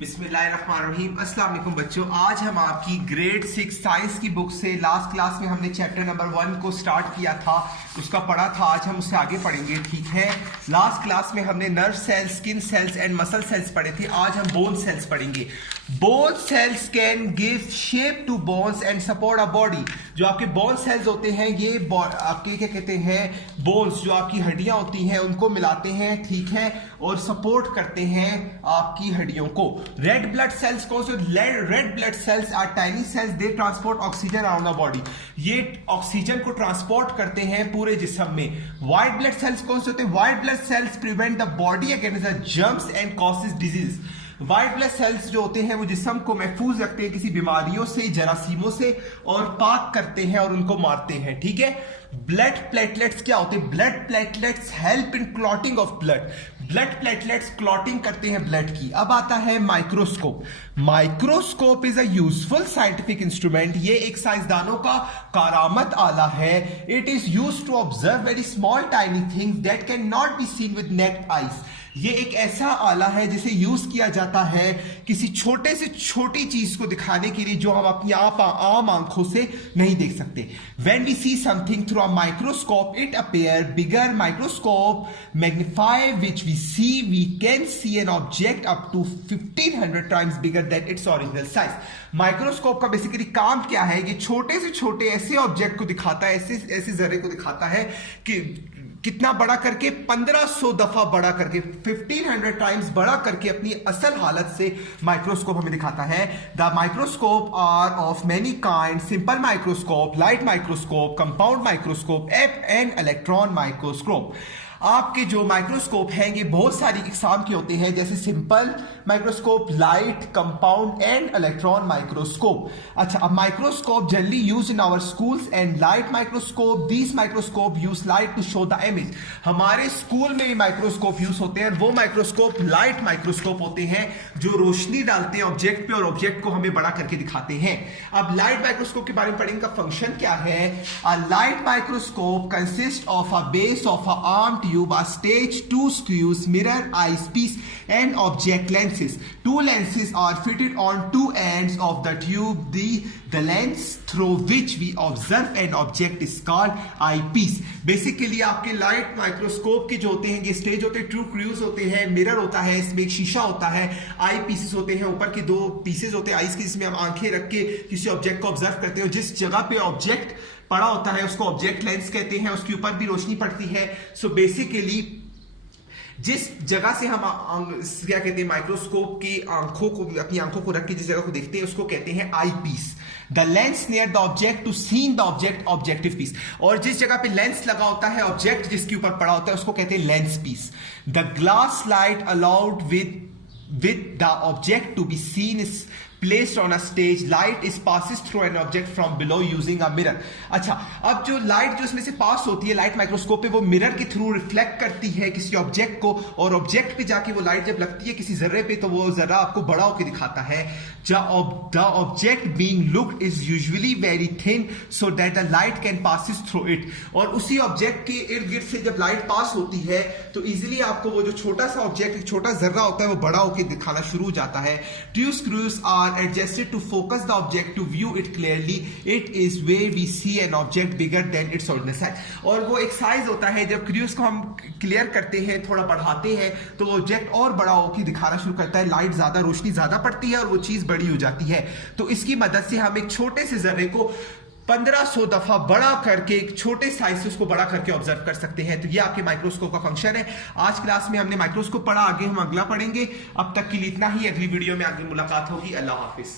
बिस्मिल्लाहिर्रहमानिर्रहीम। अस्सलाम वालेकुम बच्चों, आज हम आपकी ग्रेड 6 साइंस की बुक से लास्ट क्लास में हमने चैप्टर नंबर 1 को स्टार्ट किया था, उसका पढ़ा था। आज हम उससे आगे पढ़ेंगे, ठीक है। लास्ट क्लास में हमने nerve cells, skin cells and muscle cells पढ़े थे। आज हम बोन सेल्स पढ़ेंगे। Bone cells can give shape to bones and support a body. जो आपके बोन सेल्स होते हैं, ये आपके क्या कहते हैं, बोन्स जो आपकी हड्डियां होती हैं उनको मिलाते हैं, ठीक है, और सपोर्ट करते हैं आपकी हड्डियों को। रेड ब्लड सेल्स कौन से? Red blood cells are tiny cells, they transport oxygen around the body. ये ऑक्सीजन को ट्रांसपोर्ट करते हैं पूरे जिस्म में। व्हाइट ब्लड सेल्स कौन से होते हैं? White blood cells prevent the body against the germs and causes disease. White blood cells जो होते हैं वो जिस्म को महफूज रखते हैं किसी बीमारियों से, जरासीमों से, और पाक करते हैं और उनको मारते हैं, ठीक है। ब्लड प्लेटलेट्स क्या होते हैं? Blood platelets help in clotting of blood. Blood platelets clotting करते हैं ब्लड की। अब आता है microscope. Microscope is a useful scientific instrument. ये एक साइंसदानों का कारामत आला है। It is used to observe very small tiny things that can not be seen with naked eyes. ये एक ऐसा आला है जिसे यूज किया जाता है किसी छोटे से छोटी चीज को दिखाने के लिए जो हम अपनी आम आंखों से नहीं देख सकते। When we see something through a microscope, it appear bigger. Microscope magnify which we see. We can see an object up to 1500 times bigger than its original size. Microscope का बेसिकली काम क्या है? ये छोटे से छोटे ऐसे ऑब्जेक्ट को दिखाता है, ऐसे जर्रे को दिखाता है कि कितना बड़ा करके, 1500 दफा बड़ा करके, 1500 टाइम्स बड़ा करके अपनी असल हालत से माइक्रोस्कोप हमें दिखाता है। The microscope are of many kind, simple microscope, light microscope, compound microscope and electron microscope. आपके जो माइक्रोस्कोप हैं ये बहुत सारी इकसाम के होते हैं, जैसे simple microscope, light, compound and electron microscope. अच्छा, अब microscope generally use in our schools and light microscope, this microscope use light to show the image. हमारे स्कूल में भी माइक्रोस्कोप यूज होते हैं। वो माइक्रोस्कोप लाइट माइक्रोस्कोप होते हैं जो रोशनी डालते हैं ऑब्जेक्ट पे और ऑब्जेक्ट को हमें बड़ा करके दिखाते हैं। अब लाइट माइक्रोस्कोप के बारे में पढ़ेंगे, का फंक्शन क्या है। A light microscope consist of a base of a arm tube, a stage, two screws, mirror, eyepiece and object lenses. Two lenses are fitted on two ends of the tube. The lens through which we observe an object is called eyepiece. Basically आपके light microscope के जो होते हैं ये stage होते हैं, to screws होते हैं, मिरर होता है, इसमें एक शीशा होता है, आई पीसेस होते हैं, ऊपर के दो पीसेस होते हैं आईज के, जिसमें हम आंखें रख के किसी ऑब्जेक्ट को ऑब्जर्व करते हैं। जिस जगह पे ऑब्जेक्ट पड़ा होता है उसको ऑब्जेक्ट लेंस कहते हैं, उसके ऊपर भी रोशनी पड़ती है। सो बेसिकली जिस जगह से हम क्या कहते हैं, माइक्रोस्कोप की आंखों को, अपनी आंखों को रख के जिस जगह को देखते हैं उसको कहते हैं eye piece. The lens near the object to seen the object, objective piece. और जिस जगह पे लेंस लगा होता है, ऑब्जेक्ट जिसके ऊपर पड़ा होता है उसको कहते हैं lens piece. The glass light allowed with the object to be seen is placed on a stage. Light is passes through an object from below using a mirror. अच्छा, अब जो लाइट जो इसमें से पास होती है लाइट माइक्रोस्कोप पे, वो मिरर के थ्रू रिफ्लेक्ट करती है किसी ऑब्जेक्ट को, और ऑब्जेक्ट पे जाके वो लाइट जब लगती है किसी जर्रे पे तो वो जर्रा आपको बड़ा होकर दिखाता है। The object being looked is usually very thin so that the light can passes through it. और उसी ऑब्जेक्ट के इर्द गिर्द से जब लाइट पास होती है तो इजीली आपको वो जो छोटा सा ऑब्जेक्ट, एक छोटा जर्रा होता है, वो बड़ा होकर दिखाना शुरू हो जाता है। Two screws are adjusted to focus the object to view it clearly. It is where we see an object bigger than its original size. और वो एक साइज होता है, जब क्रूज को हम क्लियर करते हैं, थोड़ा बढ़ाते हैं, तो वो ऑब्जेक्ट और बड़ा होकर दिखाना शुरू करता है। लाइट ज्यादा, रोशनी ज्यादा पड़ती है और वो चीज बड़ी हो जाती है। तो इसकी मदद से हम एक छोटे से जर्रे को 1500 दफा बड़ा करके, एक छोटे साइज से उसको बड़ा करके ऑब्जर्व कर सकते हैं। तो ये आपके माइक्रोस्कोप का फंक्शन है। आज क्लास में हमने माइक्रोस्कोप पढ़ा, आगे हम अगला पढ़ेंगे। अब तक के लिए इतना ही, अगली वीडियो में आगे मुलाकात होगी। अल्लाह हाफिज।